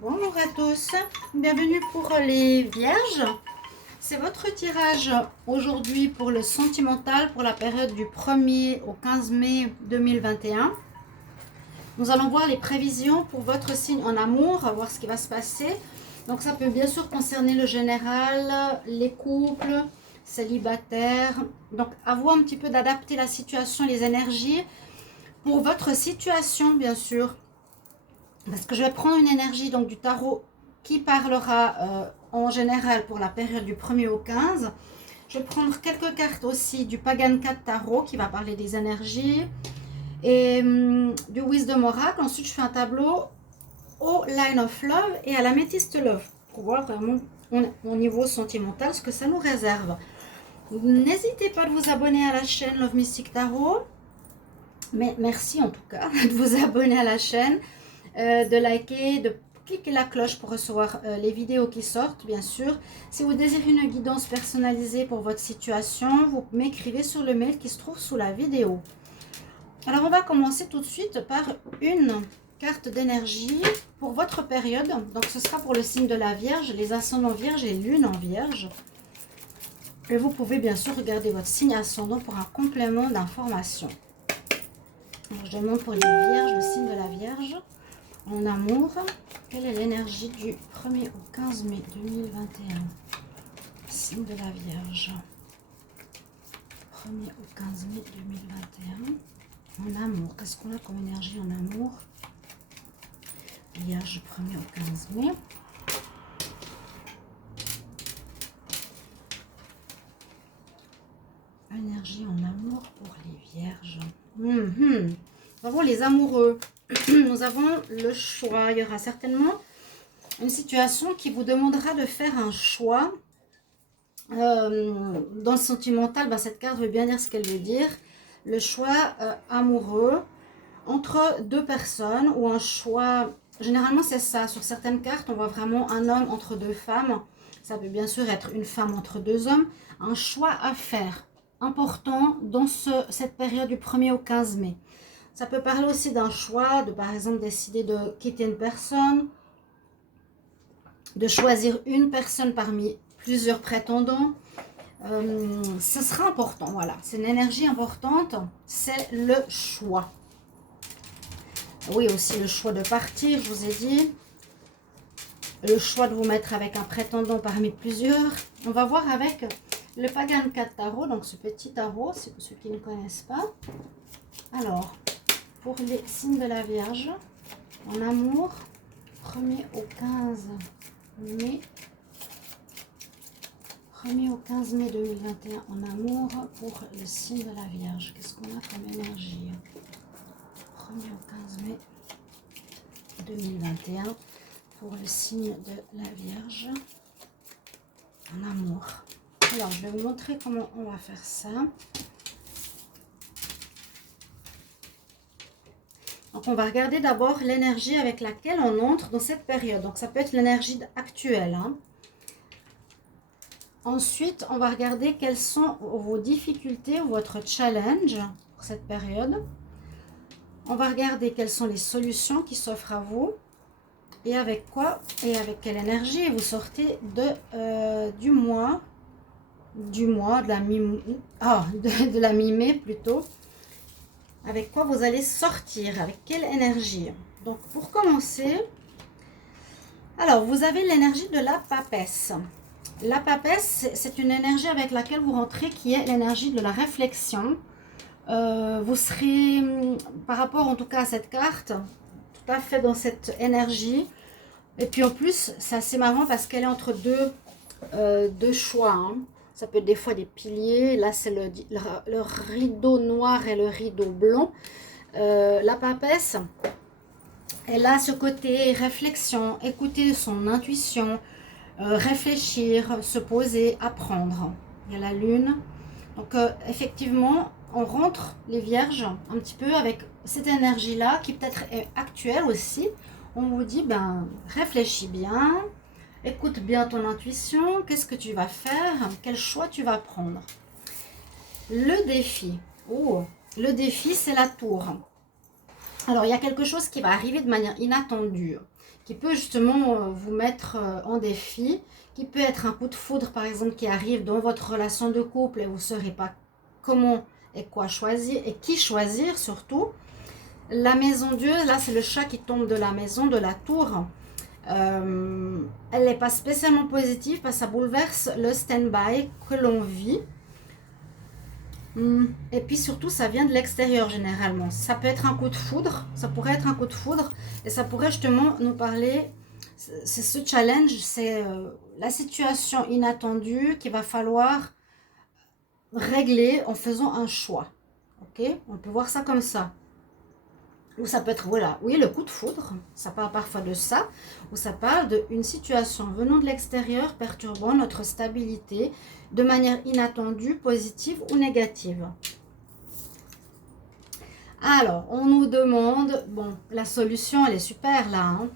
Bonjour à tous, bienvenue pour les Vierges. C'est votre tirage aujourd'hui pour le sentimental pour la période du 1er au 15 mai 2021. Nous allons voir les prévisions pour votre signe en amour, voir ce qui va se passer. Donc ça peut bien sûr concerner le général, les couples, célibataires. Donc à vous un petit peu d'adapter la situation, les énergies pour votre situation bien sûr. Parce que je vais prendre une énergie donc du tarot qui parlera en général pour la période du 1er au 15. Je vais prendre quelques cartes aussi du Pagan 4 Tarot qui va parler des énergies et du Wisdom Oracle. Ensuite, je fais un tableau au Line of Love et à la Métiste Love pour voir vraiment au niveau sentimental ce que ça nous réserve. N'hésitez pas de vous abonner à la chaîne Love Mystic Tarot. Mais merci en tout cas de vous abonner à la chaîne. De liker, de cliquer la cloche pour recevoir les vidéos qui sortent, bien sûr. Si vous désirez une guidance personnalisée pour votre situation, vous m'écrivez sur le mail qui se trouve sous la vidéo. Alors, on va commencer tout de suite par une carte d'énergie pour votre période. Donc, ce sera pour le signe de la Vierge, les ascendants Vierge et Lune en Vierge. Et vous pouvez bien sûr regarder votre signe ascendant pour un complément d'information. Je demande pour les Vierges, le signe de la Vierge. En amour, quelle est l'énergie du 1er au 15 mai 2021? Signe de la Vierge. 1er au 15 mai 2021. En amour, qu'est-ce qu'on a comme énergie en amour? Vierge, 1er au 15 mai. Énergie en amour pour les Vierges. Nous avons les amoureux. Nous avons le choix. Il y aura certainement une situation qui vous demandera de faire un choix. Dans le sentimental, cette carte veut bien dire ce qu'elle veut dire. Le choix amoureux entre deux personnes ou un choix. Généralement, c'est ça. Sur certaines cartes, on voit vraiment un homme entre deux femmes. Ça peut bien sûr être une femme entre deux hommes. Un choix à faire important dans cette période du 1er au 15 mai. Ça peut parler aussi d'un choix, de par exemple décider de quitter une personne, de choisir une personne parmi plusieurs prétendants. Ce sera important, voilà. C'est une énergie importante, c'est le choix. Oui, aussi le choix de partir, je vous ai dit. Le choix de vous mettre avec un prétendant parmi plusieurs. On va voir avec le Pagan 4 Tarot, donc ce petit tarot, c'est pour ceux qui ne connaissent pas. Alors, pour les signes de la Vierge, en amour, 1er au 15 mai. 1er au 15 mai 2021 en amour pour le signe de la Vierge. Qu'est-ce qu'on a comme énergie? 1er au 15 mai 2021 pour le signe de la Vierge en amour. Alors, je vais vous montrer comment on va faire ça. Donc, on va regarder d'abord l'énergie avec laquelle on entre dans cette période. Donc, ça peut être l'énergie actuelle. Ensuite, on va regarder quelles sont vos difficultés ou votre challenge pour cette période. On va regarder quelles sont les solutions qui s'offrent à vous. Et avec quoi et avec quelle énergie vous sortez du mois, de la mi-mai plutôt. Avec quoi vous allez sortir, avec quelle énergie. Donc pour commencer, alors vous avez l'énergie de la papesse. La papesse, c'est une énergie avec laquelle vous rentrez qui est l'énergie de la réflexion. Vous serez, par rapport en tout cas à cette carte, tout à fait dans cette énergie. Et puis en plus, c'est assez marrant parce qu'elle est entre deux choix. Ça peut être des fois des piliers. Là, c'est le rideau noir et le rideau blanc. La papesse, elle a ce côté réflexion, écouter son intuition, réfléchir, se poser, apprendre. Il y a la lune. Donc, effectivement, on rentre les vierges un petit peu avec cette énergie-là qui peut-être est actuelle aussi. On vous dit, réfléchis bien. Écoute bien ton intuition, qu'est-ce que tu vas faire, quel choix tu vas prendre. Le défi, le défi c'est la tour. Alors il y a quelque chose qui va arriver de manière inattendue. qui peut justement vous mettre en défi, qui peut être un coup de foudre par exemple qui arrive dans votre relation de couple et vous ne saurez pas comment et quoi choisir et qui choisir surtout. La maison Dieu, là c'est le chat qui tombe de la maison, de la tour. Elle n'est pas spécialement positive parce que ça bouleverse le stand-by que l'on vit. Et puis surtout, ça vient de l'extérieur généralement. Ça peut être un coup de foudre, ça pourrait être un coup de foudre et ça pourrait justement nous parler. C'est ce challenge, c'est la situation inattendue qu'il va falloir régler en faisant un choix. Ok, on peut voir ça comme ça. Ou ça peut être, voilà, oui, le coup de foudre, ça parle parfois de ça, ou ça parle d'une situation venant de l'extérieur perturbant notre stabilité de manière inattendue, positive ou négative. Alors, on nous demande, bon, la solution, elle est super là, hein.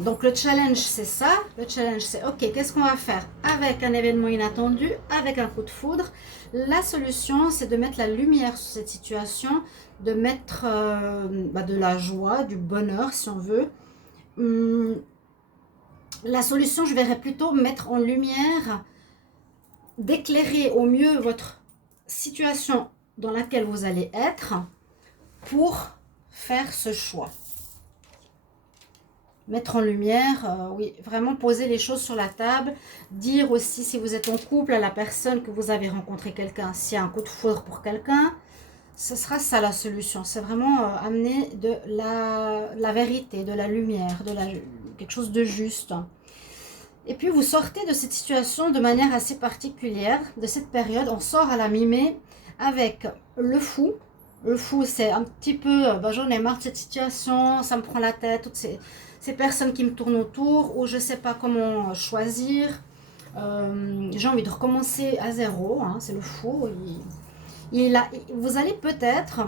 Donc le challenge c'est ça, le challenge c'est ok, qu'est-ce qu'on va faire avec un événement inattendu, avec un coup de foudre. La solution c'est de mettre la lumière sur cette situation, de mettre de la joie, du bonheur si on veut. La solution, je verrais plutôt mettre en lumière, d'éclairer au mieux votre situation dans laquelle vous allez être pour faire ce choix. Mettre en lumière, oui, vraiment poser les choses sur la table, dire aussi si vous êtes en couple à la personne que vous avez rencontré quelqu'un, s'il y a un coup de foudre pour quelqu'un, ce sera ça la solution. C'est vraiment amener de la vérité, de la lumière, quelque chose de juste. Et puis vous sortez de cette situation de manière assez particulière, de cette période, on sort à la mi-mai avec le fou. Le fou c'est un petit peu, j'en ai marre de cette situation, ça me prend la tête, toutes ces personnes qui me tournent autour, ou je ne sais pas comment choisir, j'ai envie de recommencer à zéro, hein, c'est le fou. Vous allez peut-être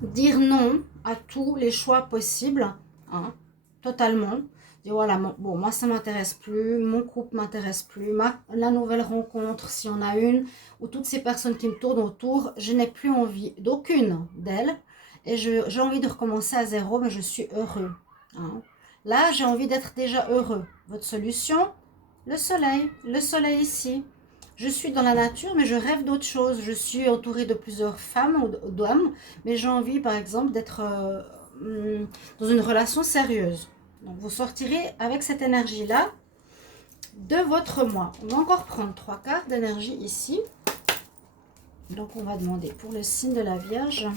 dire non à tous les choix possibles, hein, totalement. Dire voilà, bon, moi ça m'intéresse plus, mon couple m'intéresse plus, la nouvelle rencontre, si on a une, ou toutes ces personnes qui me tournent autour, je n'ai plus envie d'aucune d'elles, et j'ai envie de recommencer à zéro, mais je suis heureux. Hein. Là, j'ai envie d'être déjà heureux. Votre solution, le soleil ici. Je suis dans la nature, mais je rêve d'autre chose. Je suis entourée de plusieurs femmes ou d'hommes, mais j'ai envie, par exemple, d'être dans une relation sérieuse. Donc, vous sortirez avec cette énergie-là de votre moi. On va encore prendre 3 cartes d'énergie ici. Donc, on va demander pour le signe de la Vierge,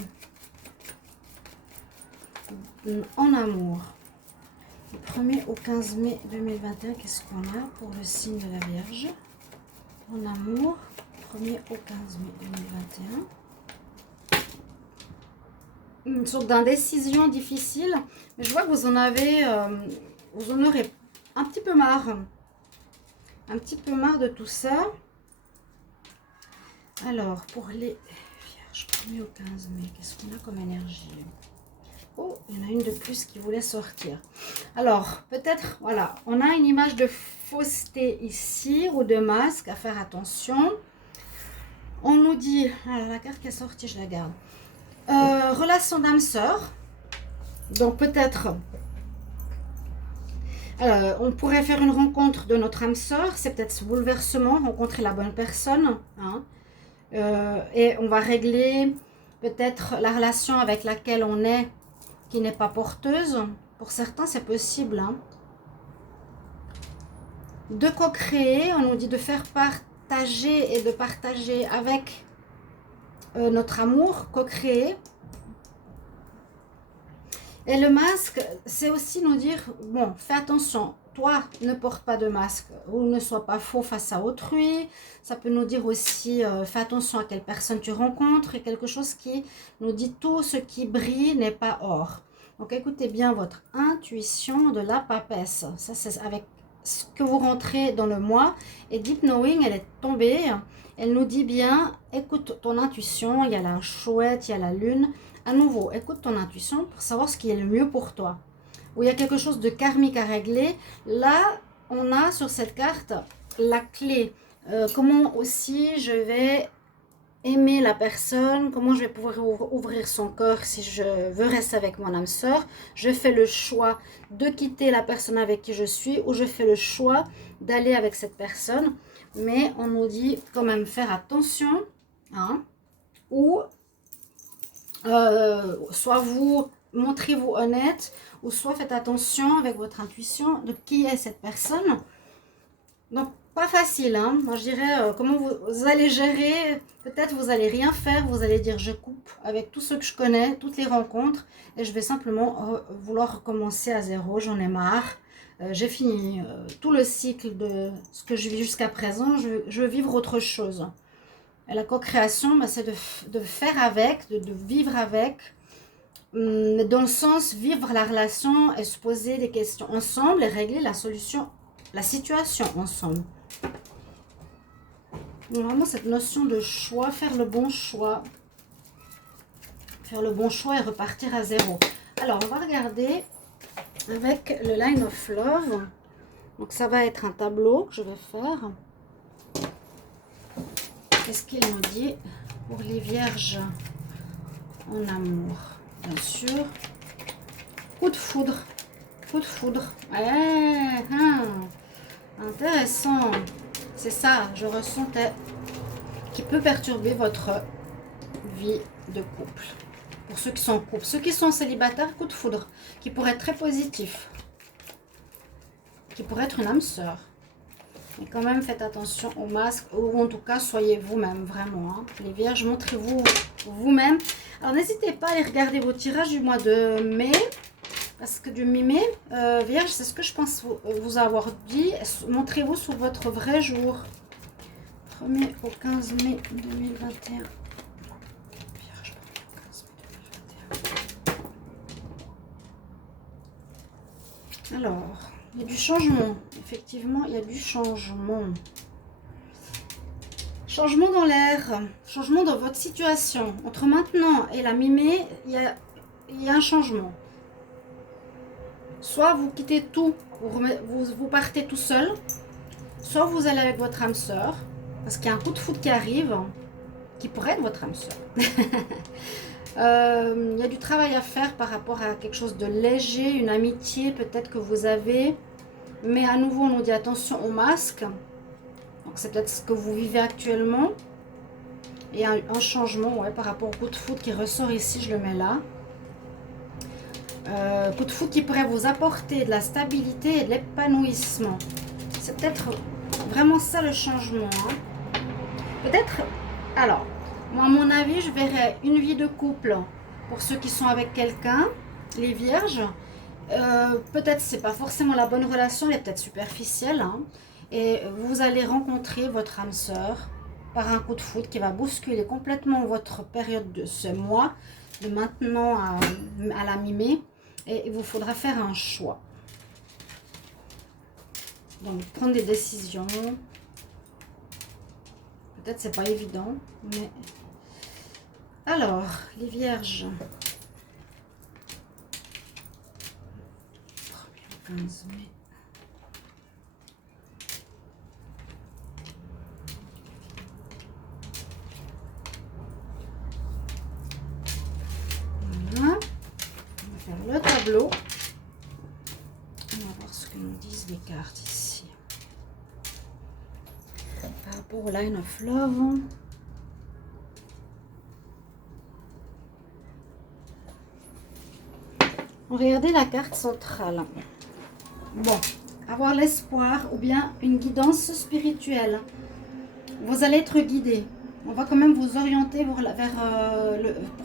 en amour. Du 1er au 15 mai 2021, qu'est-ce qu'on a pour le signe de la Vierge? En amour, 1er au 15 mai 2021. Une sorte d'indécision difficile, mais je vois que vous en aurez un petit peu marre. Un petit peu marre de tout ça. Alors, pour les Vierges, 1er au 15 mai, qu'est-ce qu'on a comme énergie? Oh, il y en a une de plus qui voulait sortir. Alors, peut-être, voilà, on a une image de fausseté ici ou de masque, à faire attention. On nous dit, alors la carte qui est sortie, je la garde. Relation d'âme-sœur. Donc peut-être, on pourrait faire une rencontre de notre âme-sœur. C'est peut-être ce bouleversement, rencontrer la bonne personne. Hein. Et on va régler peut-être la relation avec laquelle on est, qui n'est pas porteuse. Pour certains, c'est possible. Hein. De co-créer, on nous dit de faire partager et de partager avec notre amour, co-créer. Et le masque, c'est aussi nous dire, bon, fais attention, toi, ne porte pas de masque ou ne sois pas faux face à autrui. Ça peut nous dire aussi, fais attention à quelle personne tu rencontres, et quelque chose qui nous dit tout ce qui brille n'est pas or. Donc écoutez bien votre intuition de la papesse. Ça, c'est avec ce que vous rentrez dans le mois. Et Deep Knowing, elle est tombée. Elle nous dit bien, écoute ton intuition. Il y a la chouette, il y a la lune. À nouveau, écoute ton intuition pour savoir ce qui est le mieux pour toi. Où il y a quelque chose de karmique à régler. Là, on a sur cette carte la clé. Comment aussi je vais aimer la personne, comment je vais pouvoir ouvrir son cœur si je veux rester avec mon âme sœur. Je fais le choix de quitter la personne avec qui je suis ou je fais le choix d'aller avec cette personne. Mais on nous dit quand même faire attention, hein, ou soit vous montrez-vous honnête, ou soit faites attention avec votre intuition de qui est cette personne. Donc, pas facile, hein. Moi, je dirais, comment vous allez gérer, peut-être vous allez rien faire, vous allez dire je coupe avec tous ceux que je connais, toutes les rencontres, et je vais simplement vouloir recommencer à zéro, j'en ai marre. J'ai fini tout le cycle de ce que je vis jusqu'à présent, je veux vivre autre chose. Et la co-création, bah, c'est de faire avec, de vivre avec, dans le sens vivre la relation et se poser des questions ensemble et régler la situation ensemble. Donc vraiment cette notion de choix, faire le bon choix. Faire le bon choix et repartir à zéro. Alors, on va regarder avec le Line of Love. Donc, ça va être un tableau que je vais faire. Qu'est-ce qu'il nous dit pour les vierges en amour? Bien sûr. Coup de foudre. Coup de foudre. Intéressant. C'est ça, je ressentais, qui peut perturber votre vie de couple. Pour ceux qui sont en couple. Ceux qui sont célibataires, coup de foudre, qui pourrait être très positif. Qui pourrait être une âme sœur. Mais quand même, faites attention au masque, ou en tout cas, soyez vous-même, vraiment. Hein. Les vierges, montrez-vous vous-même. Alors, n'hésitez pas à aller regarder vos tirages du mois de mai. Parce que du mi-mai, vierge, c'est ce que je pense vous avoir dit. Montrez-vous sous votre vrai jour. 1er au 15 mai 2021. Vierge, 1er au 15 mai 2021. Alors, il y a du changement. Effectivement, il y a du changement. Changement dans l'air. Changement dans votre situation. Entre maintenant et la mi-mai, il y a un changement. Soit vous quittez tout, vous partez tout seul, soit vous allez avec votre âme sœur, parce qu'il y a un coup de foudre qui arrive, qui pourrait être votre âme sœur. Il y a du travail à faire par rapport à quelque chose de léger, une amitié peut-être que vous avez, mais à nouveau on nous dit attention au masque, donc c'est peut-être ce que vous vivez actuellement, et un changement par rapport au coup de foudre qui ressort ici, je le mets là. Coup de foudre qui pourrait vous apporter de la stabilité et de l'épanouissement. C'est peut-être vraiment ça le changement. Hein. Peut-être, alors, moi à mon avis, je verrais une vie de couple pour ceux qui sont avec quelqu'un, les vierges. Peut-être c'est pas forcément la bonne relation, elle est peut-être superficielle. Hein, et vous allez rencontrer votre âme sœur par un coup de foudre qui va bousculer complètement votre période de ce mois, de maintenant à la mi-mai. Et il vous faudra faire un choix. Donc, prendre des décisions. Peut-être c'est pas évident, mais... Alors, les vierges. 15 mai. Voilà. Le tableau. On va voir ce que nous disent les cartes ici. Par rapport au Line of Love. Regardez la carte centrale. Bon, avoir l'espoir ou bien une guidance spirituelle. Vous allez être guidé. On va quand même vous orienter pour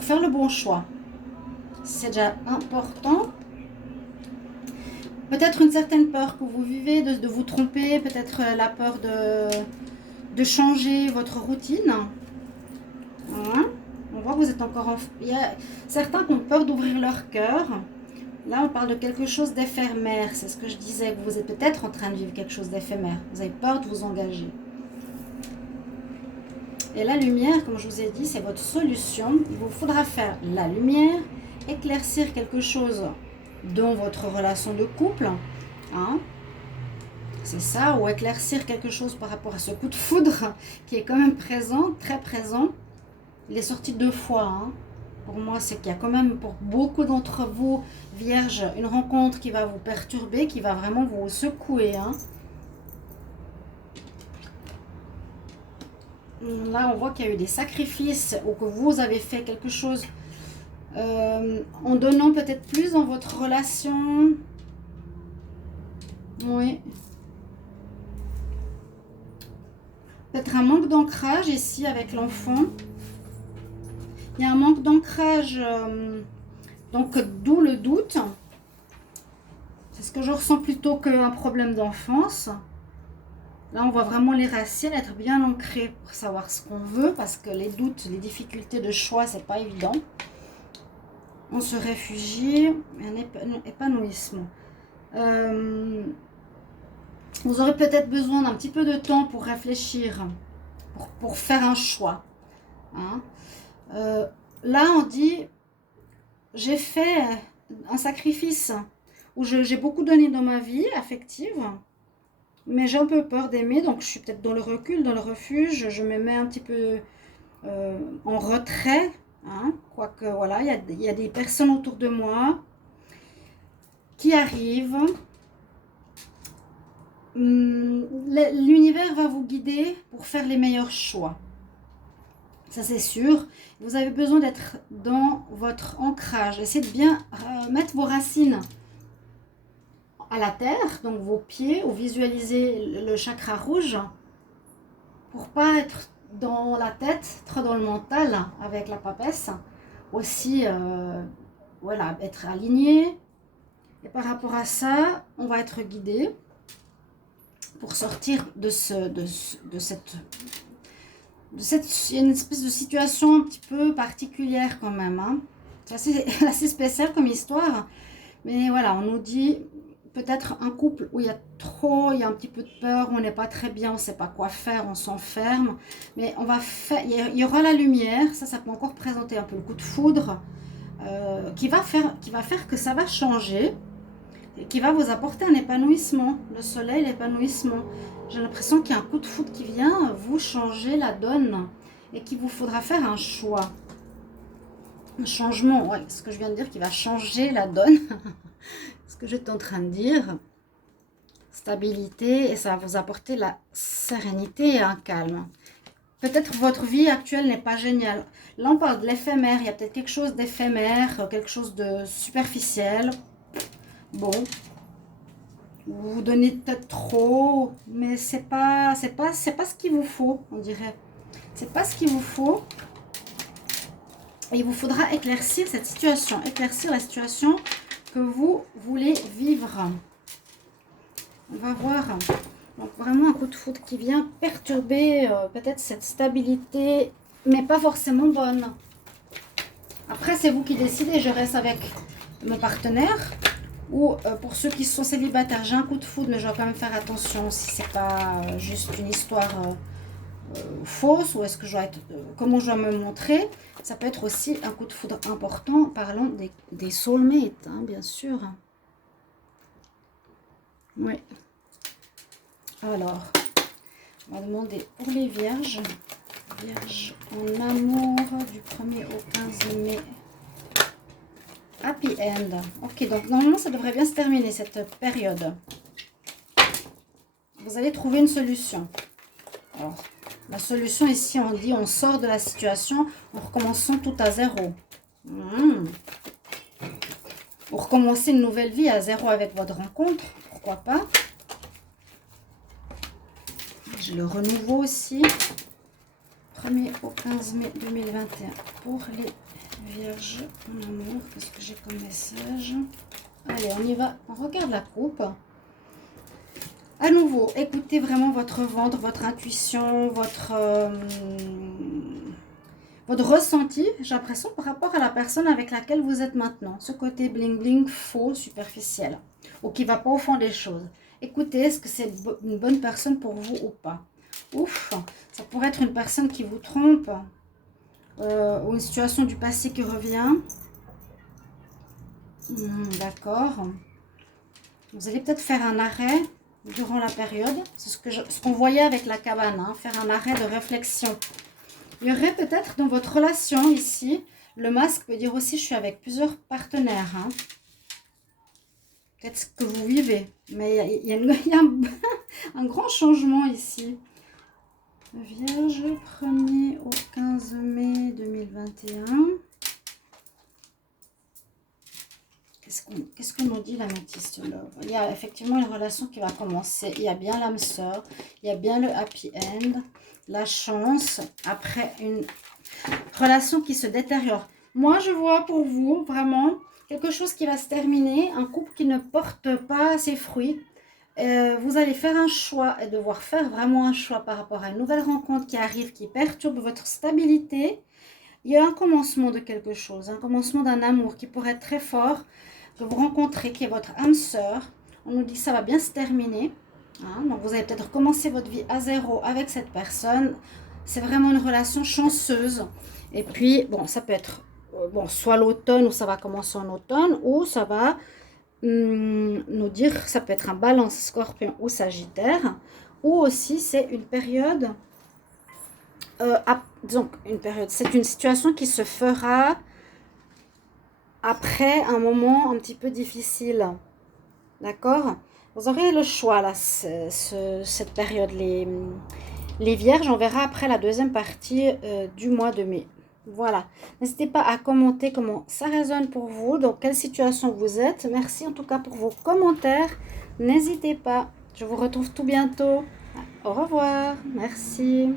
faire le bon choix. C'est déjà important. Peut-être une certaine peur que vous vivez de vous tromper, peut-être la peur de changer votre routine. Hein? On voit que vous êtes encore il y a certains qui ont peur d'ouvrir leur cœur. Là, on parle de quelque chose d'éphémère. C'est ce que je disais. Vous êtes peut-être en train de vivre quelque chose d'éphémère. Vous avez peur de vous engager. Et la lumière, comme je vous ai dit, c'est votre solution. Il vous faudra faire la lumière, éclaircir quelque chose dans votre relation de couple. Hein? C'est ça, ou éclaircir quelque chose par rapport à ce coup de foudre qui est quand même présent, très présent. Il est sorti 2 fois. Hein. Pour moi, c'est qu'il y a quand même pour beaucoup d'entre vous, vierges, une rencontre qui va vous perturber, qui va vraiment vous secouer. Hein. Là, on voit qu'il y a eu des sacrifices ou que vous avez fait quelque chose en donnant peut-être plus dans votre relation. Oui. Peut-être un manque d'ancrage ici avec l'enfant. Il y a un manque d'ancrage, donc d'où le doute. C'est ce que je ressens plutôt qu'un problème d'enfance. Là, on voit vraiment les racines être bien ancrées pour savoir ce qu'on veut, parce que les doutes, les difficultés de choix, c'est pas évident. On se réfugie, un épanouissement. Vous aurez peut-être besoin d'un petit peu de temps pour réfléchir, pour faire un choix. Hein. Là, on dit, j'ai fait un sacrifice où j'ai beaucoup donné dans ma vie affective, mais j'ai un peu peur d'aimer, donc je suis peut-être dans le recul, dans le refuge, je me mets un petit peu en retrait, hein, quoique voilà, il y a des personnes autour de moi qui arrivent. L'univers va vous guider pour faire les meilleurs choix. Ça, c'est sûr. Vous avez besoin d'être dans votre ancrage. Essayez de bien mettre vos racines à la terre, donc vos pieds, ou visualisez le chakra rouge pour pas être dans la tête, trop dans le mental avec la papesse. Aussi, voilà, être aligné. Et par rapport à ça, on va être guidé pour sortir de cette une espèce de situation un petit peu particulière quand même. Hein. C'est assez spécial comme histoire. Mais voilà, on nous dit peut-être un couple où il y a un petit peu de peur, où on n'est pas très bien, on ne sait pas quoi faire, on s'enferme. Mais on va faire, il y aura la lumière, ça peut encore présenter un peu le coup de foudre, qui va faire que ça va changer, et qui va vous apporter un épanouissement. Le soleil, l'épanouissement. J'ai l'impression qu'il y a un coup de foudre qui vient vous changer la donne et qu'il vous faudra faire un choix. Un changement, ouais, ce que je viens de dire qui va changer la donne. Ce que j'étais en train de dire. Stabilité, et ça va vous apporter la sérénité et un calme. Peut-être votre vie actuelle n'est pas géniale. Là, on parle de l'éphémère. Il y a peut-être quelque chose d'éphémère, quelque chose de superficiel. Bon. Vous donnez peut-être trop, mais c'est pas ce qu'il vous faut, on dirait. C'est pas ce qu'il vous faut. Et il vous faudra éclaircir cette situation, éclaircir la situation que vous voulez vivre. On va voir. Donc vraiment un coup de foudre qui vient perturber peut-être cette stabilité, mais pas forcément bonne. Après, c'est vous qui décidez. Je reste avec mon partenaire. Ou pour ceux qui sont célibataires, j'ai un coup de foudre, mais je dois quand même faire attention si c'est pas juste une histoire fausse, ou est-ce que je dois être, comment je dois me montrer. Ça peut être aussi un coup de foudre important, parlons des soulmates, hein, bien sûr. Oui. Alors, on va demander pour les vierges. Vierges en amour du 1er au 15 mai. Happy end. Ok, donc normalement, ça devrait bien se terminer cette période. Vous allez trouver une solution. Alors, la solution ici, on dit on sort de la situation en recommençant tout à zéro. Vous recommencez une nouvelle vie à zéro avec votre rencontre, pourquoi pas. J'ai le renouveau aussi. 1er au 15 mai 2021 pour les vierges en amour. Qu'est-ce que j'ai comme message? Allez, on y va. On regarde la coupe. À nouveau, écoutez vraiment votre ventre, votre intuition, votre ressenti, j'ai l'impression, par rapport à la personne avec laquelle vous êtes maintenant. Ce côté bling-bling faux, superficiel, ou qui ne va pas au fond des choses. Écoutez, est-ce que c'est une bonne personne pour vous ou pas? Ouf, ça pourrait être une personne qui vous trompe, ou une situation du passé qui revient. D'accord. Vous allez peut-être faire un arrêt durant la période. C'est ce qu'on voyait avec la cabane, hein, faire un arrêt de réflexion. Il y aurait peut-être dans votre relation ici, le masque peut dire aussi je suis avec plusieurs partenaires. Hein. Peut-être ce que vous vivez. Mais il y a un grand changement ici. Vierge, 1er au 15 mai 2021. Qu'est-ce qu'on nous dit, l'améthyste love? Il y a effectivement une relation qui va commencer. Il y a bien l'âme sœur. Il y a bien le happy end. La chance. Après une relation qui se détériore. Moi, je vois pour vous, vraiment, quelque chose qui va se terminer. Un couple qui ne porte pas ses fruits. Vous allez faire un choix et devoir faire vraiment un choix par rapport à une nouvelle rencontre qui arrive, qui perturbe votre stabilité. Il y a un commencement de quelque chose, un commencement d'un amour qui pourrait être très fort, que vous rencontrez, qui est votre âme sœur. On nous dit que ça va bien se terminer. Hein, donc vous allez peut-être recommencer votre vie à zéro avec cette personne. C'est vraiment une relation chanceuse. Et puis, bon, ça peut être soit l'automne, où ça va commencer en automne, ou ça va nous dire, ça peut être un balance scorpion ou sagittaire, ou aussi c'est une période, donc une période, c'est une situation qui se fera après un moment un petit peu difficile, d'accord? Vous aurez le choix là, cette période, les vierges, on verra après la deuxième partie du mois de mai. Voilà, n'hésitez pas à commenter comment ça résonne pour vous, dans quelle situation vous êtes. Merci en tout cas pour vos commentaires. N'hésitez pas, je vous retrouve tout bientôt. Au revoir, merci.